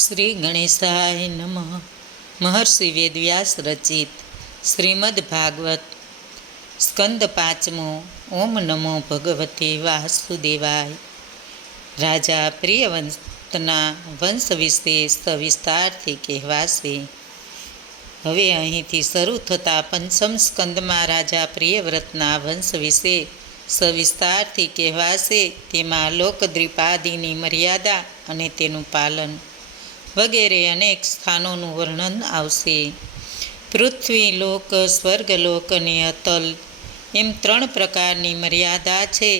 શ્રી ગણેશાય નમઃ. મહર્ષિ વેદવ્યાસ રચિત શ્રીમદ્ ભાગવત સ્કંદ પાંચમો. ઓમ નમો ભગવતે વાસુદેવાય. રાજા પ્રિયવ્રતના વંશ વિશે સવિસ્તારથી કહેવાશે. હવે અહીંથી શરૂ થતા પંચમ સ્કંદમાં રાજા પ્રિયવ્રતના વંશ વિશે સવિસ્તારથી કહેવાશે. તેમાં લોકદ્રીપાદિની મર્યાદા અને તેનું પાલન વગેરે અનેક સ્થાનોનું વર્ણન આવશે. પૃથ્વી લોક, સ્વર્ગલોક અને અતલ એમ ત્રણ પ્રકારની મર્યાદા છે.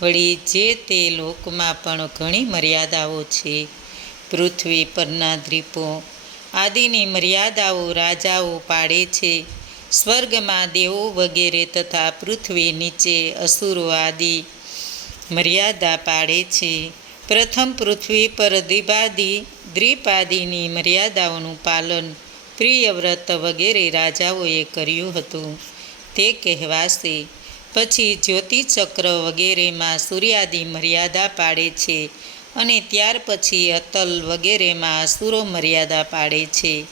વળી જે તે લોકમાં પણ ઘણી મર્યાદાઓ છે. પૃથ્વી પરના દ્વીપો આદિની મર્યાદાઓ રાજાઓ પાડે છે. સ્વર્ગમાં દેવો વગેરે તથા પૃથ્વી નીચે અસુરો આદિ મર્યાદા પાડે છે. પ્રથમ પૃથ્વી પર દ્વીપાદિની મર્યાદાઓનું પાલન પ્રિયવ્રત વગેરે રાજાઓએ કર્યું હતું તે કહેવાશે. પછી જ્યોતિચક્ર વગેરેમાં સૂર્યાદિ મર્યાદા પાડે છે અને ત્યાર પછી અતલ વગેરેમાં અસુરો મર્યાદા પાડે છે.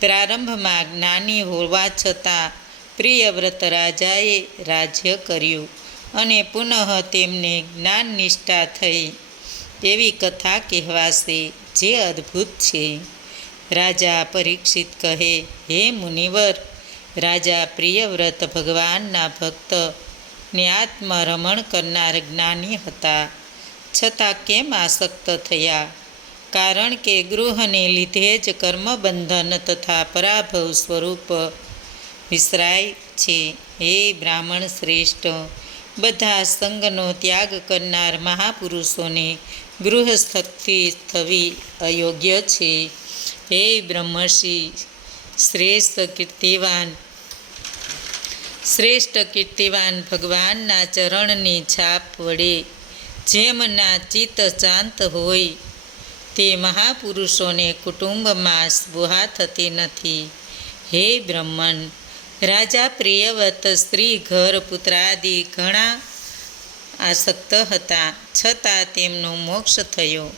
પ્રારંભમાં જ્ઞાની હોવા છતાં પ્રિયવ્રત રાજાએ રાજ્ય કર્યું અને પુનઃ તેમને જ્ઞાન નિષ્ઠા થઈ એવી કથા કહેવાશે, જે અદ્ભુત છે. રાજા પરીક્ષિત કહે, હે મુનિવર, રાજા પ્રિયવ્રત ભગવાનના ભક્ત ને આત્મરમણ કરનાર જ્ઞાની હતા, છતાં કેમ આસક્ત થયા? કારણ કે ગૃહને લીધે જ કર્મબંધન તથા પરાભવ સ્વરૂપ વિસરાય છે. હે બ્રાહ્મણ શ્રેષ્ઠ, બધા સંગનો ત્યાગ કરનાર મહાપુરુષોને ગૃહસ્થથી થવી અયોગ્ય છે. હે બ્રહ્મર્ષિ શ્રેષ્ઠ કીર્તિવાન ભગવાનના ચરણની છાપ વડે જેમના ચિત્ત શાંત હોય તે મહાપુરુષોને કુટુંબમાં સ્પૃહા થતી નથી. હે બ્રહ્મન, રાજા પ્રિયવ્રત સ્ત્રી ઘર પુત્રાદિ ઘણા આસક્ત હતા, છતાં તેમનો મોક્ષ થયો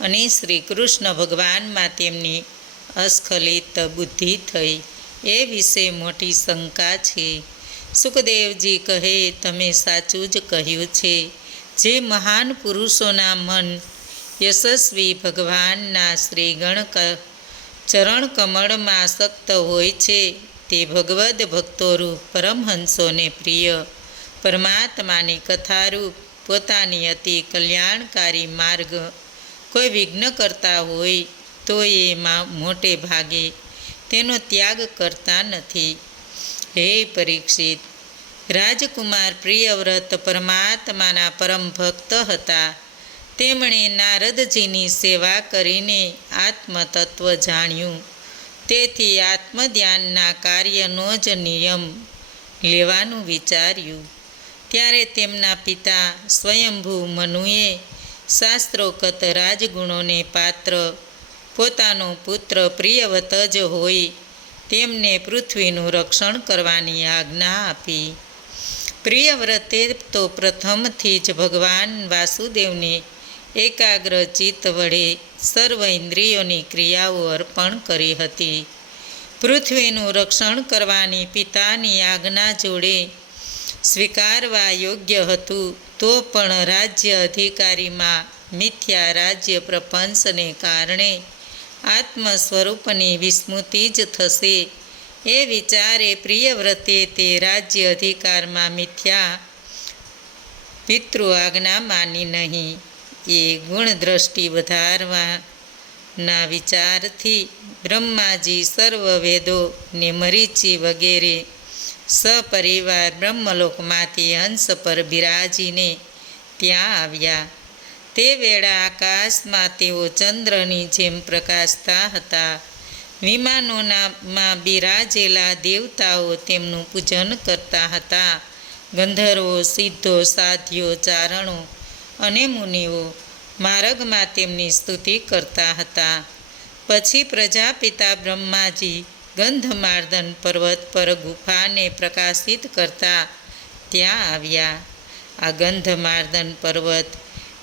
અને શ્રી કૃષ્ણ ભગવાનમાં તેમની અસ્ખલિત બુદ્ધિ થઈ એ વિશે મોટી શંકા છે. સુખદેવજી કહે, તમે સાચું જ કહ્યું છે. જે મહાન પુરુષોના મન યશસ્વી ભગવાનના શ્રીગણ ચરણ કમળમાં આસક્ત હોય છે તે ભગવદ્ ભક્તોરૂપ પરમહંસોને પ્રિય પરમાત્માની કથારૂપ પોતાની અતિ કલ્યાણકારી માર્ગ કોઈ વિઘ્ન કરતા હોય તો એ મોટે ભાગે તેનો ત્યાગ કરતા નથી. હે પરીક્ષિત, રાજકુમાર પ્રિયવ્રત પરમાત્માના પરમ ભક્ત હતા. તેમણે નારદજીની સેવા કરીને આત્મતત્વ જાણ્યું. તેથી આત્મધ્યાનના કાર્યનો જ નિયમ લેવાનું વિચાર્યું. ત્યારે તેમના પિતા સ્વયંભૂ મનુએ શાસ્ત્રોક્ત રાજગુણોને પાત્ર પોતાનો પુત્ર પ્રિયવ્રત જ હોય તેમને પૃથ્વીનું રક્ષણ કરવાની આજ્ઞા આપી. પ્રિયવ્રતે તો પ્રથમથી જ ભગવાન વાસુદેવને એકાગ્ર ચિત્ત વડે સર્વ ઇન્દ્રિયોની ક્રિયાઓ અર્પણ કરી હતી. પૃથ્વીનું રક્ષણ કરવાની પિતાની આજ્ઞા જોડે સ્વીકારવા યોગ્ય હતું તો પણ રાજ્ય અધિકારીમાં મિથ્યા રાજ્ય પ્રપંચને કારણે આત્મ સ્વરૂપની વિસ્મૃતિ જ થશે એ વિચારે પ્રિયવ્રતે તે રાજ્ય અધિકારમાં મિથ્યા પિતૃ આજ્ઞા માની નહીં. એ ગુણ દ્રષ્ટિ વધારવાના વિચારથી બ્રહ્માજી સર્વ વેદો ને મરીચી વગેરે સપરિવાર બ્રહ્મલોકમાંથી હંસ પર બિરાજીને ત્યાં આવ્યા. તે વેળા આકાશમાં તેઓ ચંદ્રની જેમ પ્રકાશતા હતા. વિમાનોમાં બિરાજેલા દેવતાઓ તેમનું પૂજન કરતા હતા. ગંધર્વો, સિદ્ધો, સાધ્યો, ચારણો અને મુનિઓ માર્ગમાં તેમની સ્તુતિ કરતા હતા. પછી પ્રજાપિતા બ્રહ્માજી ગંધમાર્દન પર્વત પર ગુફાને પ્રકાશિત કરતા ત્યાં આવ્યા. આ ગંધમાર્દન પર્વત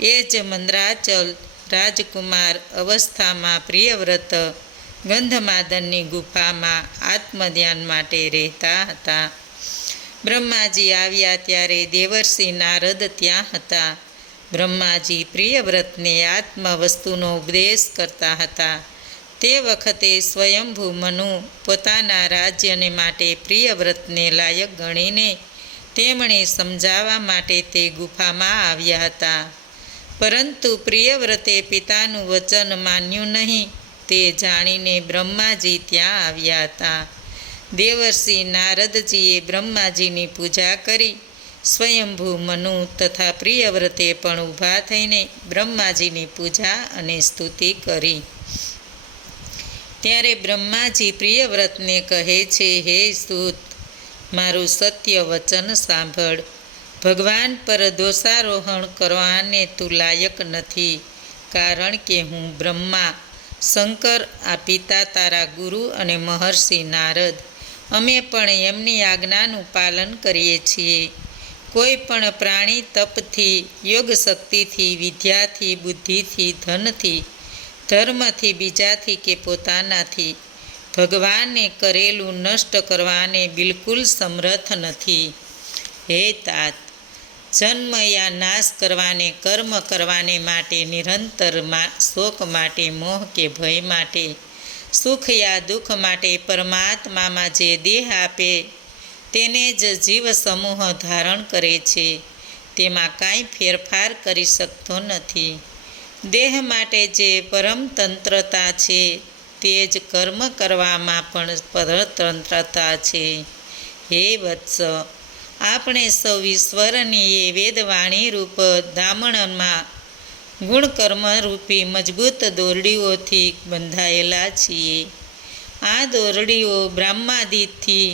એ જ મંદરાચલ રાજકુમાર અવસ્થામાં પ્રિયવ્રત ગંધમાદનની ગુફામાં આત્મધ્યાન માટે રહેતા હતા. બ્રહ્માજી આવ્યા ત્યારે દેવર્ષિ નારદ ત્યાં હતા. બ્રહ્માજી પ્રિયવ્રતને આત્મવસ્તુનો ઉપદેશ કરતા હતા. તે વખતે સ્વયંભૂ મનુ પોતાના રાજ્યને માટે પ્રિયવ્રતને લાયક ગણીને તેમણે સમજાવવા માટે તે ગુફામાં આવ્યા હતા. પરંતુ પ્રિયવ્રતે પિતાનું વચન માન્યું નહીં. તે જાણીને બ્રહ્માજી ત્યાં આવ્યા હતા. દેવર્ષિ નારદજીએ બ્રહ્માજીની પૂજા કરી. સ્વયંભૂ મનુ તથા પ્રિયવ્રતે પણ ઊભા થઈને બ્રહ્માજીની પૂજા અને સ્તુતિ કરી. ત્યારે બ્રહ્માજી પ્રિયવ્રતને કહે છે, હે સૂત, મારું સત્ય વચન સાંભળ. ભગવાન પર દોષારોહણ કરવાને તું લાયક નથી, કારણ કે હું બ્રહ્મા, શંકર, આ પિતા તારા ગુરુ અને મહર્ષિ નારદ, અમે પણ એમની આજ્ઞાનું પાલન કરીએ છીએ. કોઈ પણ પ્રાણી તપથી, યોગ શક્તિથી, વિદ્યાથી, બુદ્ધિથી, ધનથી, ધર્મથી, બીજાથી કે પોતાનાથી ભગવાને કરેલું નષ્ટ કરવાને બિલકુલ સમર્થ નથી. હે તાત, જન્મ યા નાશ કરવાને, કર્મ કરવાને માટે, નિરંતર શોક માટે, મોહ કે ભય માટે, સુખ યા દુઃખ માટે પરમાત્મામાં જે દેહ આપે તેને જ જીવ સમૂહ ધારણ કરે છે. તેમાં કાંઈ ફેરફાર કરી શકતો નથી. દેહ માટે જે પરમતંત્રતા છે તે જ કર્મ કરવામાં પણ પરતંત્રતા છે. હે વત્સ, આપણે સૌ ઈશ્વરની એ વેદવાણી રૂપ દામણમાં ગુણકર્મરૂપી મજબૂત દોરડીઓથી બંધાયેલા છીએ. આ દોરડીઓ બ્રહ્માદિથી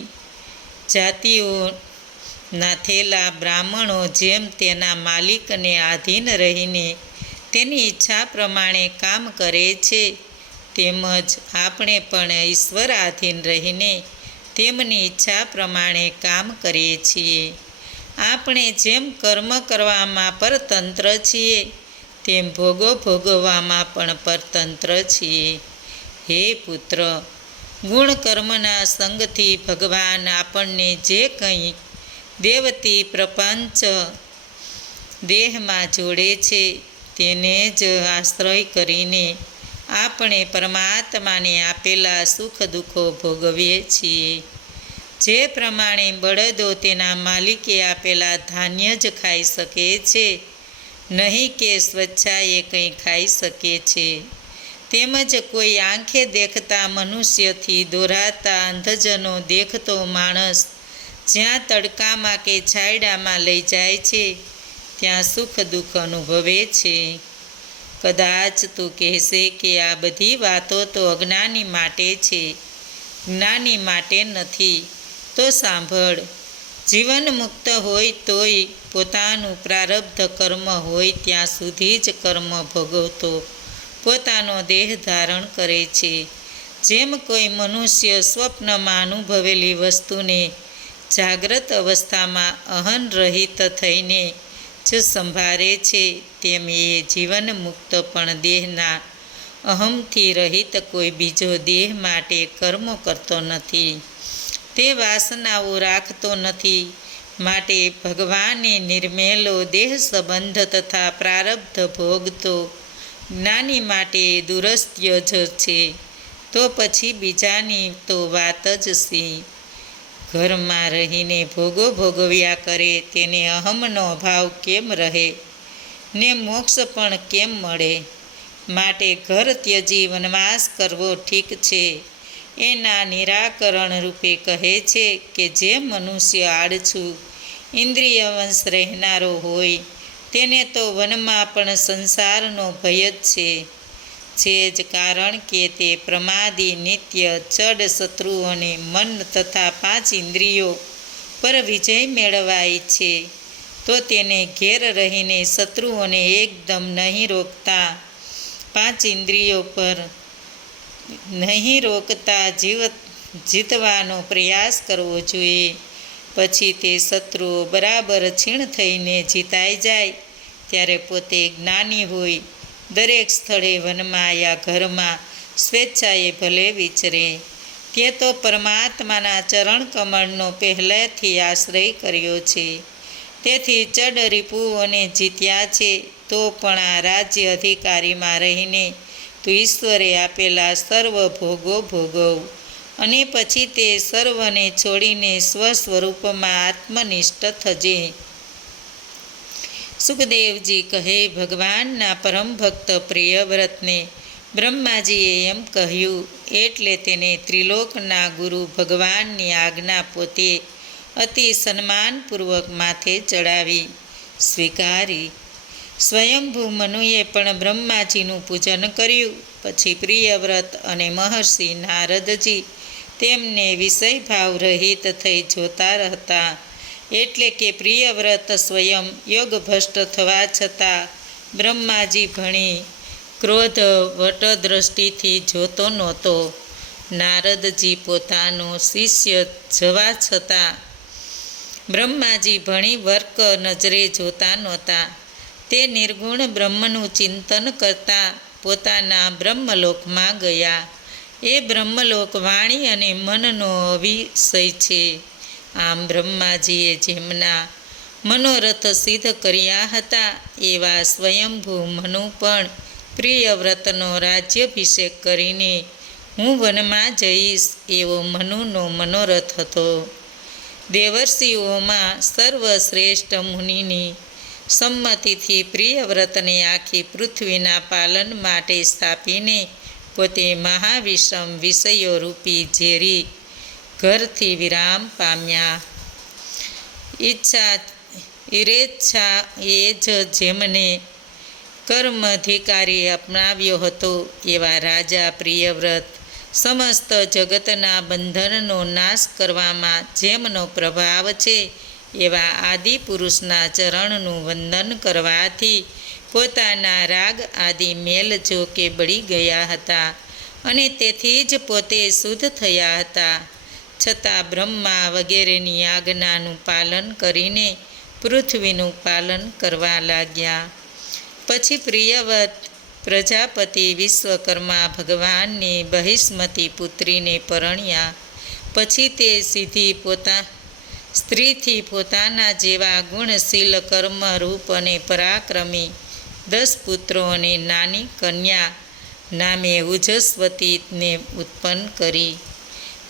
જાતિઓ નાથેલા બ્રાહ્મણો જેમ તેના માલિકને આધીન રહીને તેની ઈચ્છા પ્રમાણે કામ કરે છે, તેમજ આપણે પણ ઈશ્વર આધીન રહીને તેમની ઈચ્છા પ્રમાણે કામ કરીએ છીએ. આપણે જેમ કર્મ કરવામાં પરતંત્ર છીએ તેમ ભોગો ભોગવવામાં પણ પરતંત્ર છીએ. હે પુત્ર, ગુણ કર્મના સંગથી ભગવાન આપણને જે કંઈ દેવતી પ્રપંચ દેહમાં જોડે છે તેને જ આશ્રય કરીને આપણે પરમાત્માને આપેલા સુખ દુઃખો ભોગવીએ છીએ. જે પ્રમાણે બળદો તેના માલિકે આપેલા ધાન્ય જ ખાઈ શકે છે, નહીં કે સ્વેચ્છાએ કંઈ ખાઈ શકે છે, તેમજ કોઈ આંખે દેખતા મનુષ્યથી દોરાતા અંધજનો દેખતો માણસ જ્યાં તડકામાં કે છાંયડામાં લઈ જાય છે ત્યાં સુખ દુઃખ અનુભવે છે. કદાચ તું કહેશે કે આ બધી વાતો તો અજ્ઞાની માટે છે, જ્ઞાની માટે નથી. તો સાંભળ, જીવન મુક્ત હોય તોય પોતાનું પ્રારબ્ધ કર્મ હોય ત્યાં સુધી જ કર્મ ભોગવતો પોતાનો દેહ ધારણ કરે છે. જેમ કોઈ મનુષ્ય સ્વપ્નમાં અનુભવેલી વસ્તુને જાગ્રત અવસ્થામાં અહન રહિત થઈને જ સંભાળે છે, તેમ એ જીવન મુક્ત પણ દેહના અહમથી રહિત કોઈ બીજો દેહ માટે કર્મો કરતો નથી. તે વાસનાઓ રાખતો નથી. માટે ભગવાને નિર્મેલો દેહ સંબંધ તથા પ્રારબ્ધ ભોગતો જ્ઞાની માટે દુરસ્ત્ય જ છે. તો પછી બીજાની તો વાત જ શી? ઘરમાં રહીને ભોગો ભોગવ્યા કરે તેને અહમનો અભાવ કેમ રહે ને મોક્ષ પણ કેમ મળે? માટે ઘર ત્યજી વનવાસ કરવો ઠીક છે. એના નિરાકરણ રૂપે કહે છે કે જે મનુષ્ય આળસુ ઇન્દ્રિયવંશ રહેનારો હોય તેને તો વનમાં પણ સંસારનો ભય જ છે જ કારણ કે તે પ્રમાદી, નિત્ય, ચડ, શત્રુઓને, મન તથા 5 ઇન્દ્રિયો પર વિજય મેળવાય છે. તો તેને ઘેર રહીને શત્રુઓને એકદમ નહીં રોકતા, 5 ઇન્દ્રિયો પર નહીં રોકતા જીતવાનો પ્રયાસ કરવો જોઈએ. પછી તે શત્રુઓ બરાબર છીણ થઈને જીતાઈ જાય ત્યારે પોતે જ્ઞાની હોય દરેક સ્થળે વનમાં યા ઘરમાં સ્વેચ્છાએ ભલે વિચરે. તે તો પરમાત્માના ચરણ કમળનો પહેલેથી આશ્રય કર્યો છે. તેથી ચડ રિપુઓને જીત્યા છે. તો પણ આ રાજ્ય અધિકારીમાં રહીને તું ઈશ્વરે આપેલા સર્વ ભોગો ભોગવ અને પછી તે સર્વને છોડીને સ્વસ્વરૂપમાં આત્મનિષ્ઠ થજે. સુખદેવજી કહે, ભગવાનના પરમ ભક્ત પ્રિયવ્રતને બ્રહ્માજીએ એમ કહ્યું એટલે તેને ત્રિલોકના ગુરુ ભગવાનની આજ્ઞા પોતે અતિ સન્માનપૂર્વક માથે ચડાવી સ્વીકારી. સ્વયંભૂ મનુએ પણ બ્રહ્માજીનું પૂજન કર્યું. પછી પ્રિયવ્રત અને મહર્ષિ નારદજી તેમને વિષયભાવ રહિત થઈ જોતા હતા. એટલે કે પ્રિયવ્રત સ્વયં યોગભ્રષ્ટ થવા છતાં બ્રહ્માજી ભણી ક્રોધ વટદ્રષ્ટિથી જોતો નહોતો. નારદજી પોતાનો શિષ્ય જવા છતાં બ્રહ્માજી ભણી વર્ક નજરે જોતા નહોતા. તે નિર્ગુણ બ્રહ્મનું ચિંતન કરતા પોતાના બ્રહ્મલોકમાં ગયા. એ બ્રહ્મલોક વાણી અને મનનો અવિષય છે. આમ બ્રહ્માજીએ જેમના મનોરથ સિદ્ધ કર્યા હતા એવા સ્વયંભૂ મનુ પણ પ્રિયવ્રતનો રાજ્યાભિષેક કરીને હું વનમાં જઈશ એવો મનુનો મનોરથ હતો. દેવર્ષિઓમાં સર્વશ્રેષ્ઠ મુનિની સંમતિથી પ્રિયવ્રતને આખી પૃથ્વીના પાલન માટે સ્થાપીને પોતે મહાવિષમ વિષયોરૂપી ઝેરી ઘરથી વિરામ પામ્યા. ઈચ્છા એ જ જેમને કર્માધિકારી અપનાવ્યો હતો એવા રાજા પ્રિયવ્રત સમસ્ત જગતના બંધનનો નાશ કરવામાં જેમનો પ્રભાવ છે એવા આદિપુરુષના ચરણનું વંદન કરવાથી પોતાના રાગ આદિ મેલ જો કે બળી ગયા હતા અને તેથી જ પોતે શુદ્ધ થયા હતા. છતાં બ્રહ્મા વગેરેની આજ્ઞાનું પાલન કરીને પૃથ્વીનું પાલન કરવા લાગ્યા. પછી પ્રિયવ્રત પ્રજાપતિ વિશ્વકર્મા ભગવાનની બહિષ્મતી પુત્રીને પરણ્યા. પછી તે સીધી સ્ત્રીથી પોતાના જેવા ગુણશીલ કર્મરૂપ અને પરાક્રમી 10 પુત્રો અને નાની કન્યા નામે ઉજસ્વતીને ઉત્પન્ન કરી.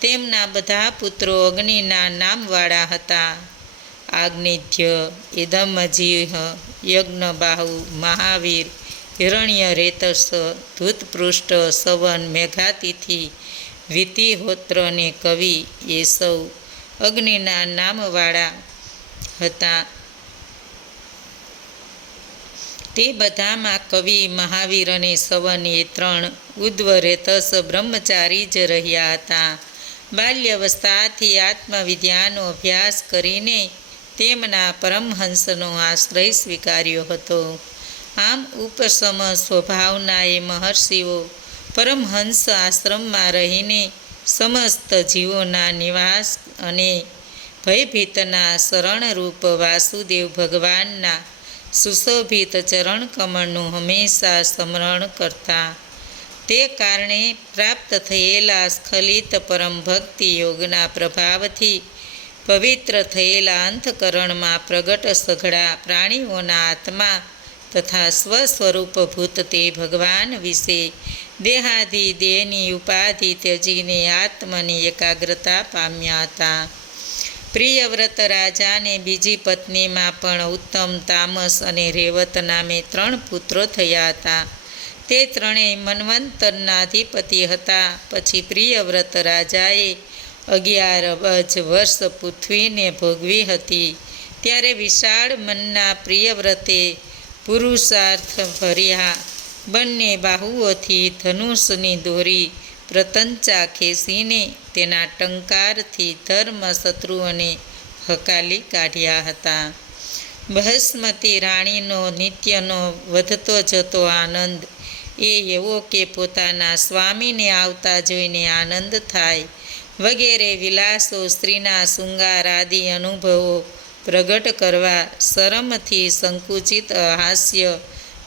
તેમના બધા પુત્રો અગ્નિના નામવાળા હતા. આગ્નિધ્ય, ઇદમજીહ, યજ્ઞબાહુ, મહાવીર, હિરણ્યરેતસ, ધૂતપૃષ્ઠ, સવન, મેઘાતિથિ, વિતિહોત્ર અને કવિ એ સૌ અગ્નિના નામવાળા હતા. તે બધામાં કવિ, મહાવીર અને સવન એ 3 ઉદ્ધવરેતસ બ્રહ્મચારી જ રહ્યા હતા. બાલ્યાવસ્થાથી આત્મવિદ્યાનો અભ્યાસ કરીને તેમના પરમહંસનો આશ્રય સ્વીકાર્યો હતો. આમ ઉપસમ સ્વભાવના એ મહર્ષિઓ પરમહંસ આશ્રમમાં રહીને સમસ્ત જીવોના નિવાસ અને ભયભીતના શરણરૂપ વાસુદેવ ભગવાનના સુશોભિત ચરણ કમળનું હંમેશા સ્મરણ કરતા. તે કારણે પ્રાપ્ત થયેલા સ્ખલિત પરમ ભક્તિ યોગના પ્રભાવથી પવિત્ર થયેલા અંતઃકરણમાં પ્રગટ સઘળા પ્રાણીઓના આત્મા તથા સ્વસ્વરૂપભૂત તે ભગવાન વિશે દેહાદિ દેહની ઉપાધિ ત્યજીને આત્મની એકાગ્રતા પામ્યા હતા. પ્રિયવ્રત રાજાને બીજી પત્નીમાં પણ ઉત્તમ, તામસ અને રેવત નામે 3 પુત્રો થયા હતા. તે ત્રણેય મન્વંતરના અધિપતિ હતા. પછી પ્રિયવ્રત રાજાએ 11 અબજ વર્ષ પૃથ્વીને ભોગવી હતી. ત્યારે વિશાળ મનના પ્રિયવ્રતે પુરુષાર્થ ભર્યા બંને બાહુઓથી ધનુષની દોરી પ્રતંચા ખેંચીને તેના ટંકારથી ધર્મ શત્રુઓને હકાલી કાઢ્યા હતા. બહસ્મતી રાણીનો નિત્યનો વધતો જતો આનંદ એ એવો કે પોતાના સ્વામીને આવતા જોઈને આનંદ થાય વગેરે વિલાસો, સ્ત્રીના શૃંગાર આદિ અનુભવો પ્રગટ કરવા શરમથી સંકુચિત હાસ્ય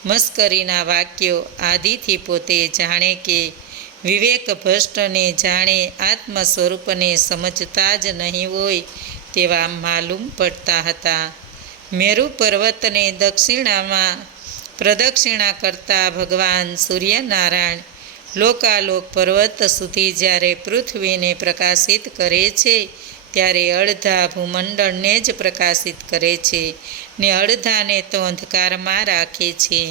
મસ્કરીના વાક્યો આદિથી પોતે જાણે કે વિવેક ભ્રષ્ટને જાણે આત્મ સ્વરૂપને સમજતા જ નહીં હોય તેવા માલુમ પડતા હતા. મેરુ પર્વતને દક્ષિણામાં પ્રદક્ષિણા કરતા ભગવાન સૂર્યનારાયણ લોકાલોક પર્વત સુધી જ્યારે પૃથ્વીને પ્રકાશિત કરે છે ત્યારે અડધા ભૂમંડળને જ પ્રકાશિત કરે છે ને અડધાને તો અંધકારમાં રાખે છે.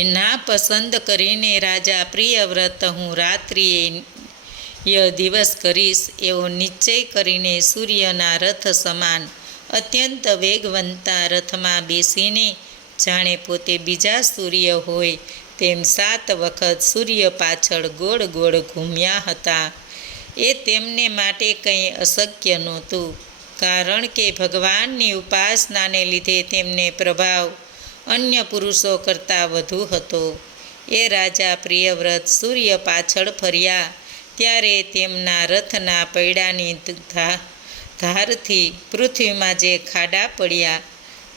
એ ના પસંદ કરીને રાજા પ્રિયવ્રત હું રાત્રિએ દિવસ કરીશ એવો નિશ્ચય કરીને સૂર્યના રથ સમાન અત્યંત વેગવંતા રથમાં બેસીને જાણે પોતે બીજા સૂર્ય હોય તેમ 7 વખત સૂર્ય પાછળ ગોળ ગોળ ઘૂમ્યા હતા. એ તેમને માટે કંઈ અશક્ય નહોતું, કારણ કે ભગવાનની ઉપાસનાને લીધે તેમને પ્રભાવ અન્ય પુરુષો કરતાં વધુ હતો. એ રાજા પ્રિયવ્રત સૂર્ય પાછળ ફર્યા ત્યારે તેમના રથના પૈડાની ધારથી પૃથ્વીમાં જે ખાડા પડ્યા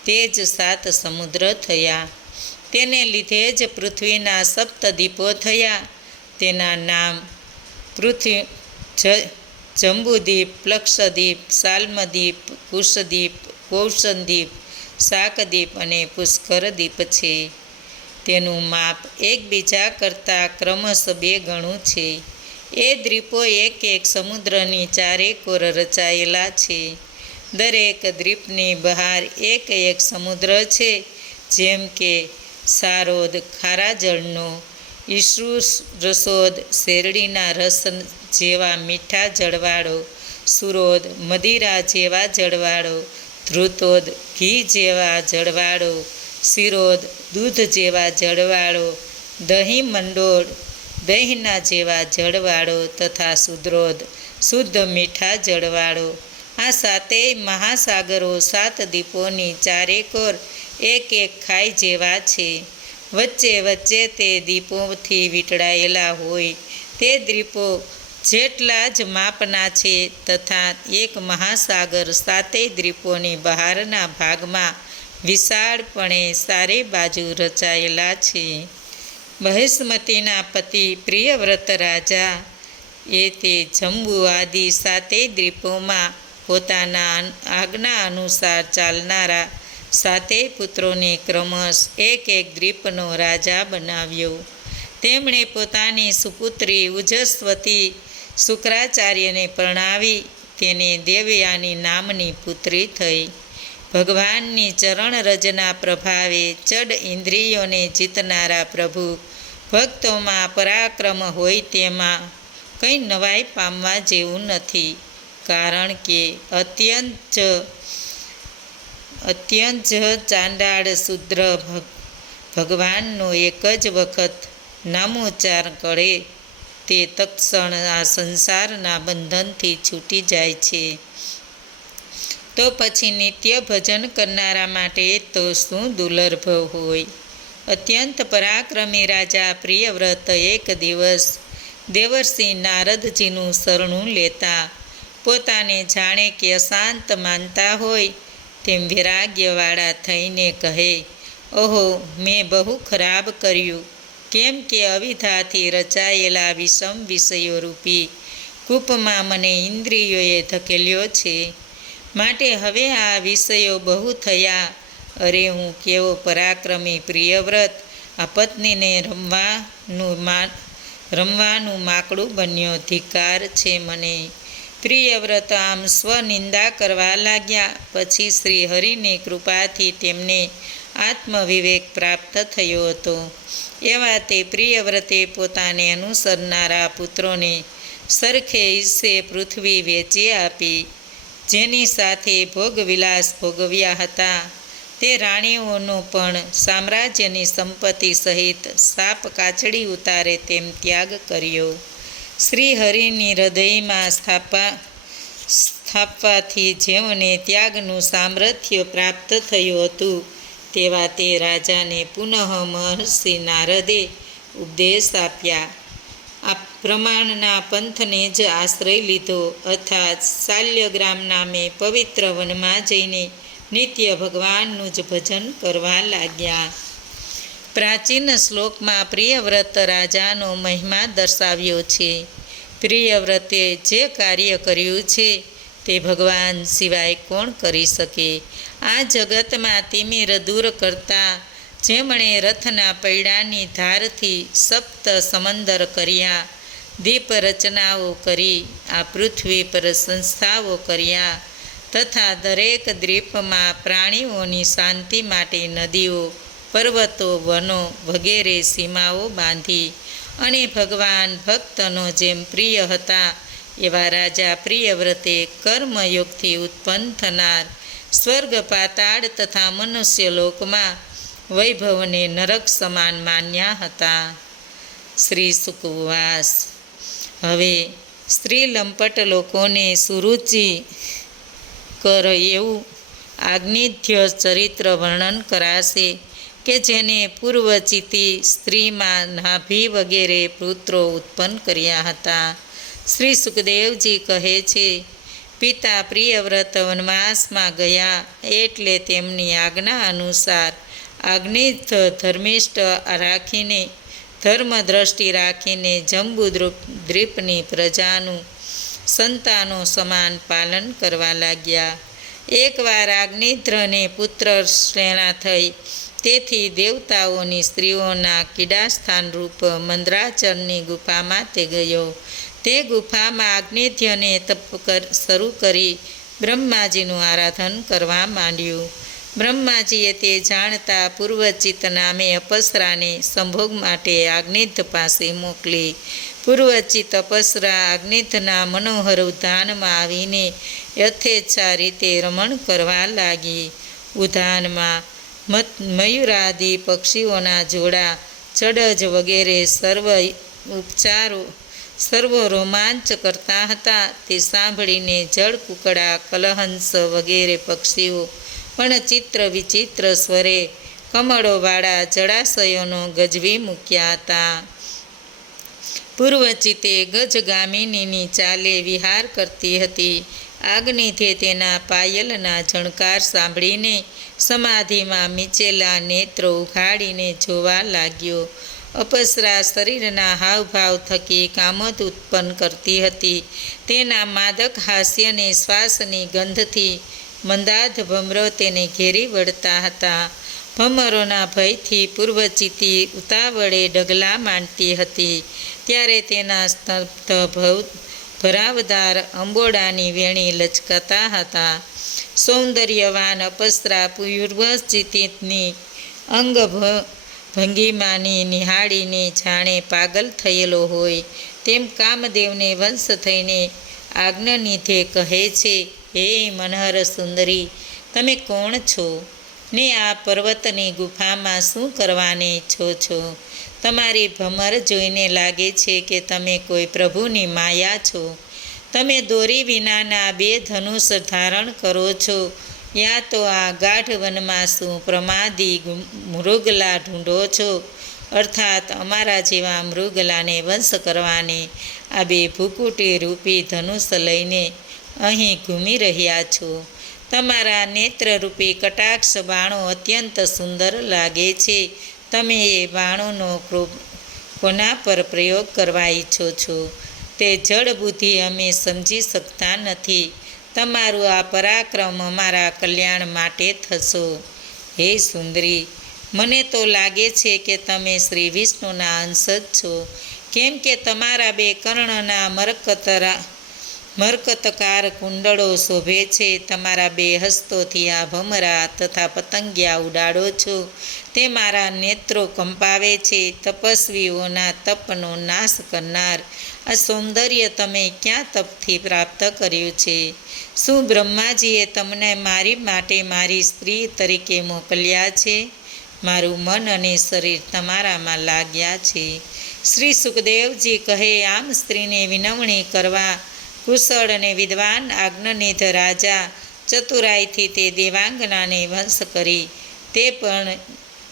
તે જ 7 સમુદ્ર થયા. તેને લીધે જ પૃથ્વીના સપ્તદ્વીપો થયા. તેના નામ જંબુદ્વીપ, પ્લક્ષદ્વીપ, સાલ્મદ્વીપ, કુશદ્વીપ, કૌશનદ્વીપ, શાકદ્વીપ અને પુષ્કરદ્વીપ છે. તેનું માપ એકબીજા કરતાં ક્રમશઃ 2 ગણું છે. એ દ્વીપો એક એક સમુદ્રની ચારેકોર રચાયેલા છે. દરેક દ્વીપની બહાર એક એક સમુદ્ર છે, જેમ કે સારોદ ખારા જળનો, ઈસુરસોદ શેરડીના રસ જેવા મીઠા જળવાળો, સુરોદ મદિરા જેવા જળવાળો, ધ્રુતોદ ઘી જેવા જળવાળો, શિરોદ દૂધ જેવા જળવાળો, દહીં મંડોળ દહીંના જેવા જળવાળો તથા સુદ્રોદ શુદ્ધ મીઠા જળવાળો. આ 7 મહાસાગરો 7 દ્વીપોની ચારેકોર એક એક ખાઈ જેવા છે. વચ્ચે વચ્ચે તે દ્વીપોથી વીંટળાયેલા હોય તે દ્વીપો જેટલા જ માપના છે તથા એક મહાસાગર 7 દ્વીપોની બહારના ભાગમાં વિશાળપણે ચારે બાજુ રચાયેલા છે. બહિષ્મતીના પતિ પ્રિયવ્રત રાજા એ તે જંબુ આદિ 7 દ્વીપોમાં પોતાના આજ્ઞા અનુસાર ચાલનારા 7 પુત્રોને ક્રમશ એક એક દ્વીપનો રાજા બનાવ્યો. તેમણે પોતાની સુપુત્રી ઉજસ્વતી શુક્રાચાર્યને પરણાવી તેને દેવયાની નામની પુત્રી થઈ. ભગવાનની ચરણરજના પ્રભાવે ચડ ઇન્દ્રિયોને જીતનારા પ્રભુ ભક્તોમાં પરાક્રમ હોય તેમાં કંઈ નવાઈ પામવા જેવું નથી, કારણ કે અત્યંત જ ચાંડાળ શુદ્ર ભગવાનનો એક જ વખત નામોચ્ચાર કરે તે તત્ક્ષણ આ સંસારના બંધનથી છૂટી જાય છે. તો પછી નિત્ય ભજન કરનારા માટે તો શું દુર્લભ હોય. અત્યંત પરાક્રમી રાજા પ્રિયવ્રત એક દિવસ દેવર્ષિ નારદજીનું શરણું લેતા પોતાને જાણે કે અશાંત માનતા હોય તેમ વૈરાગ્યવાળા થઈને કહે, ઓહો, મેં બહુ ખરાબ કર્યું, કેમ કે અવિદ્યાથી રચાયેલા વિષમ વિષયો રૂપી કૂપમાં મને ઇન્દ્રિયોએ ધકેલ્યો છે. માટે હવે આ વિષયો બહુ થયા. અરે, હું કેવો પરાક્રમી પ્રિયવ્રત આ પત્નીને રમવાનું માકડું બન્યો, ધિક્કાર છે મને. પ્રિયવ્રત આમ સ્વનિંદા કરવા લાગ્યા. પછી શ્રી હરિની કૃપાથી તેમને આત્મવિવેક પ્રાપ્ત થયો હતો. એવા તે પ્રિયવ્રતે પોતાને અનુસરનારા પુત્રોને સરખે હિસ્સે પૃથ્વી વેચી આપી. જેની સાથે ભોગવિલાસ ભોગવ્યા હતા તે રાણીઓનો પણ સામ્રાજ્યની સંપત્તિ સહિત સાપ કાચડી ઉતારે તેમ ત્યાગ કર્યો. શ્રી હરિની હૃદયમાં સ્થાપવાથી જેમને ત્યાગનું સામર્થ્ય પ્રાપ્ત થયું હતું તેવા તે રાજાને પુનઃ મહર્ષિ નારદે ઉપદેશ આપ્યા. આ પ્રમાણના પંથને જ આશ્રય લીધો, અર્થાત શાલ્યગ્રામ નામે પવિત્ર વનમાં જઈને નિત્ય ભગવાનનું જ ભજન કરવા લાગ્યા. પ્રાચીન શ્લોકમાં પ્રિયવ્રત રાજાનો મહિમા દર્શાવ્યો છે. પ્રિયવ્રતે જે કાર્ય કર્યું છે તે ભગવાન સિવાય કોણ કરી શકે? આ જગતમાં તિમિર દૂર કરતા જેમણે રથના પૈડાની ધારથી સપ્ત સમંદર કર્યા, દીપ રચનાઓ કરી, આ પૃથ્વી પર સંસ્થાઓ કર્યા, તથા દરેક દ્વીપમાં પ્રાણીઓની શાંતિ માટે નદીઓ, પર્વતો, વનો વગેરે સીમાઓ બાંધી અને ભગવાન ભક્તનો જેમ પ્રિય હતા એવા રાજા પ્રિયવ્રતે કર્મયોગથી ઉત્પન્ન થનાર સ્વર્ગ, પાતાળ તથા મનુષ્ય લોકમાં વૈભવને નરક સમાન માન્યા હતા. શ્રી સુકવાસ. હવે સ્ત્રી લંપટ લોકોને સુરુચિ કર એવું આગ્નેય ચરિત્ર વર્ણન કરાશે કે જેને પૂર્વચિતી સ્ત્રીમાં નાભી વગેરે પુત્રો ઉત્પન્ન કર્યા હતા. શ્રી સુખદેવજી કહે છે, પિતા પ્રિયવ્રત વનવાસમાં ગયા એટલે તેમની આજ્ઞા અનુસાર આગ્નેય ધર્મિષ્ઠ રાખીને ધર્મદ્રષ્ટિ રાખીને જંબુ દ્વીપની પ્રજાનું સંતાનો સમાન પાલન કરવા લાગ્યા. એકવાર આગ્નેયધ્રને પુત્ર શ્રેણા થઈ, તેથી દેવતાઓની સ્ત્રીઓના કીડાસ્થાનરૂપ મંદ્રાચલની ગુફામાં તે ગયો. તે ગુફામાં આગ્નેયને તપ શરૂ કરી બ્રહ્માજીનું આરાધન કરવા માંડ્યું. બ્રહ્માજીએ તે જાણતા પૂર્વચિત નામે અપ્સરાને સંભોગ માટે આગ્નેય પાસે મોકલી. પૂર્વચિત અપ્સરા આગ્નેયના મનોહર ઉદ્યાનમાં આવીને યથેચ્છા રીતે રમણ કરવા લાગી. ઉદ્યાનમાં મયુરાદિ પક્ષીઓના જોડા, ચડજ વગેરે સર્વ રોમાંચ કરતા હતા. તે સાંભળીને જળકુકડા, કલહંસ વગેરે પક્ષીઓ પણ ચિત્ર વિચિત્ર સ્વરે કમળોવાળા જળાશયોનો ગજવી મૂક્યા હતા. પૂર્વચિતે ગજગામિનીની ચાલે વિહાર કરતી હતી. આગ્નેયે તેના પાયલના ઝણકાર સાંભળીને સમાધિમાં મીચેલા નેત્રો ઉઘાડીને જોવા લાગ્યો. અપ્સરા શરીરના હાવભાવ થકી કામોદ ઉત્પન્ન કરતી હતી. તેના માદક હાસ્યને શ્વાસની ગંધથી મંદાધ ભમરો તેને ઘેરી વળતા હતા. ભમરોના ભયથી પૂર્વચિતી ઉતાવળે ડગલા માંડતી હતી. ત્યારે તેના સ્તબ્ધ ભરાવદાર અંબોડાની વેણી લચકતા હતા. સૌંદર્યવાન અપ્સરા પૂર્વચિતની અંગ ભંગીમાની નિહાળીને જાણે પાગલ થયેલો હોય તેમ કામદેવને વંશ થઈને આજ્ઞાનિધે કહે છે, હે મનહર સુંદરી, તમે કોણ છો ને આ પર્વતની ગુફામાં શું કરવાને ઈચ્છો છો? તમારી ભમર જોઈને લાગે છે કે તમે કોઈ પ્રભુની માયા છો. તમે દોરી વિનાના બે ધનુષ ધારણ કરો છો, યા તો આ ગાઢ વનમાં શું પ્રમાદી મૃગલા ઢૂંઢો છો, અર્થાત અમારા જેવા મૃગલાને વંશ કરવાને આ બે ભૂકુટી રૂપી ધનુષ લઈને અહીં ઘૂમી રહ્યા છો. તમારા નેત્રરૂપી કટાક્ષ બાણો અત્યંત સુંદર લાગે છે. તમે એ બાણોનો કોના પર પ્રયોગ કરવા ઈચ્છો છો તે જડ બુદ્ધિ અમે સમજી શકતા નથી. તમારું આ પરાક્રમ અમારા કલ્યાણ માટે થશો. હે સુંદરી, મને તો લાગે છે કે તમે શ્રી વિષ્ણુના અંશ જ છો, કેમ કે તમારા બે કર્ણના મરકતકાર કુંડળો શોભે છે. તમારા બે હસ્તોથી આ ભમરા તથા પતંગિયા ઉડાડો છો તે મારા નેત્રો કંપાવે છે. તપસ્વીઓના તપનો નાશ કરનાર આ સૌંદર્ય તમે ક્યાં તપથી પ્રાપ્ત કર્યું છે? શું બ્રહ્માજીએ તમને મારી માટે મારી સ્ત્રી તરીકે મોકલ્યા છે? મારું મન અને શરીર તમારામાં લાગ્યા છે. શ્રી સુખદેવજી કહે, આમ સ્ત્રીને વિનવણી કરવા કુશળ અને વિદ્વાન આજ્ઞાનિધ રાજા ચતુરાઈથી તે દેવાંગનાને વંશ કરી. તે પણ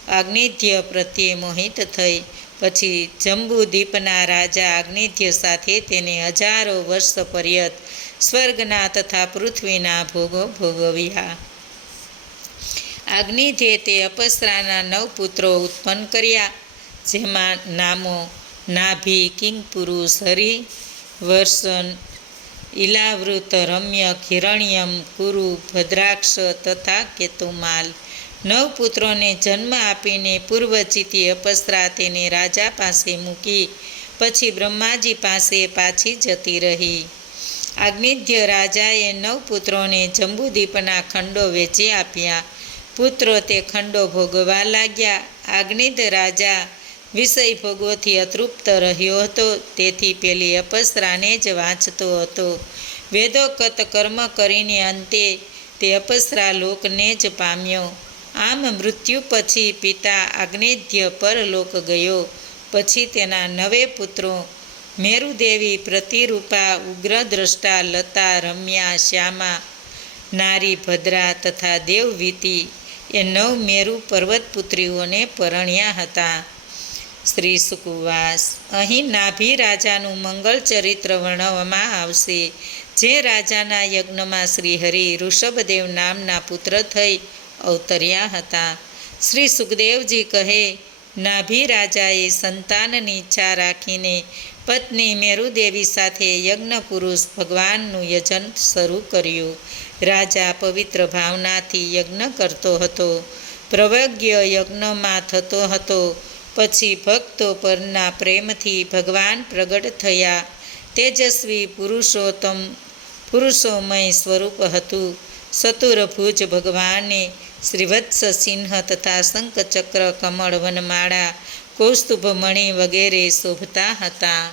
આગ્નેય પ્રત્યે મોહિત થઈ. પછી જંબુદ્વીપના રાજા આગ્નેય સાથે તેને હજારો વર્ષ પર્યંત સ્વર્ગના તથા પૃથ્વીના ભોગો ભોગવ્યા. આજ્ઞિધ્યે તે અપસરાના 9 પુત્રો ઉત્પન્ન કર્યા, જેમાં નામો નાભી, કિંગપુરુષ, હરિવર્ષન, ઇલાવૃત, રમ્યક, હિરણ્યમ, કુરુ, ભદ્રાક્ષ તથા કેતુમાલ. 9 પુત્રોને જન્મ આપીને પૂર્વજીતી અપસરા તેને રાજા પાસે મૂકી પછી બ્રહ્માજી પાસે પાછી જતી રહી. આજ્ઞિધ્ય રાજાએ 9 પુત્રોને જંબુદ્વીપના ખંડો વેચી આપ્યા. પુત્રો તે ખંડો ભોગવવા લાગ્યા. આજ્ઞિધ રાજા વિષય ભોગોથી અતૃપ્ત રહ્યો હતો, તેથી પેલી અપસરાને જ વાંચતો હતો. વેદોક્ત કર્મ કરીને અંતે તે અપસરા લોકને જ પામ્યો. આમ મૃત્યુ પછી પિતા આજ્ઞિધ્ય પરલોક ગયો. પછી તેના 9 પુત્રો મેરુદેવી, પ્રતિરૂપા, ઉગ્રદ્રષ્ટા, લતા, રમ્યા, શ્યામા, નારી, ભદ્રા તથા દેવવીતી એ 9 મેરુ પર્વતપુત્રીઓને પરણ્યા હતા. શ્રી સુકુવાસ. અહીં નાભી રાજાનું મંગળ ચરિત્ર વર્ણવવામાં આવશે. જે રાજાના યજ્ઞમાં શ્રી હરિ ઋષભદેવ નામના પુત્ર થઈ અવતર્યા હતા. શ્રી સુખદેવજી કહે, નાભી રાજાએ સંતાનની ઈચ્છા રાખીને પત્ની મેરુદેવી સાથે યજ્ઞ પુરુષ ભગવાનનું યજન શરૂ કર્યું. રાજા પવિત્ર ભાવનાથી યજ્ઞ કરતો હતો. પ્રવજ્ઞ યજ્ઞમાં થતો હતો. પછી ભક્તો પરના પ્રેમથી ભગવાન પ્રગટ થયા. તેજસ્વી પુરુષોમય સ્વરૂપ હતું. ચતુર્ભુજ ભગવાને શ્રીવત્સ સિંહ તથા શંખચક્ર, કમળ, વનમાળા, કૌસ્તુભમણિ વગેરે શોભતા હતા.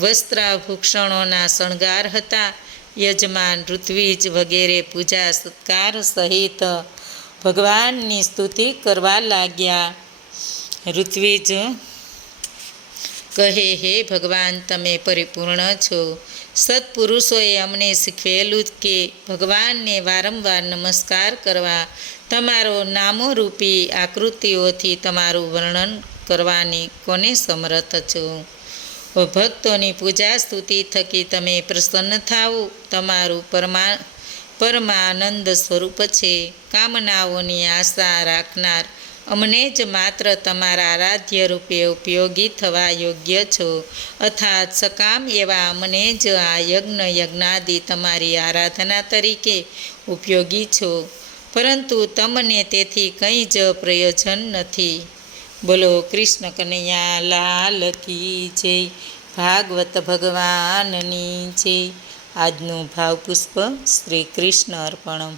વસ્ત્રાભૂષણોના શણગાર હતા. યજમાન, ઋત્વિજ વગેરે પૂજા સત્કાર સહિત ભગવાનની સ્તુતિ કરવા લાગ્યા. ઋત્વિજ કહે, હે ભગવાન, તમે પરિપૂર્ણ છો. સત્પુરુષોએ અમને શીખવેલું કે ભગવાનને વારંવાર નમસ્કાર કરવા, તમારો નામોરૂપી આકૃતિઓથી તમારું વર્ણન કરવાની કોને સમર્થ છો. ભક્તોની પૂજા સ્તુતિ થકી તમે પ્રસન્ન થાઓ. તમારું પરમાનંદ સ્વરૂપ છે. કામનાઓની આશા રાખનાર અમને જ માત્ર તમારા આરાધ્ય રૂપે ઉપયોગી થવા યોગ્ય છો. અર્થાત સકામ એવા અમને જ આ યજ્ઞાદિ તમારી આરાધના તરીકે ઉપયોગી છો, પરંતુ તમને તેથી કંઈ જ પ્રયોજન નથી. બોલો કૃષ્ણ કનૈયા લાલ કી જય. ભાગવત ભગવાનની જય. આજનું ભાવપુષ્પ શ્રી કૃષ્ણ અર્પણમ.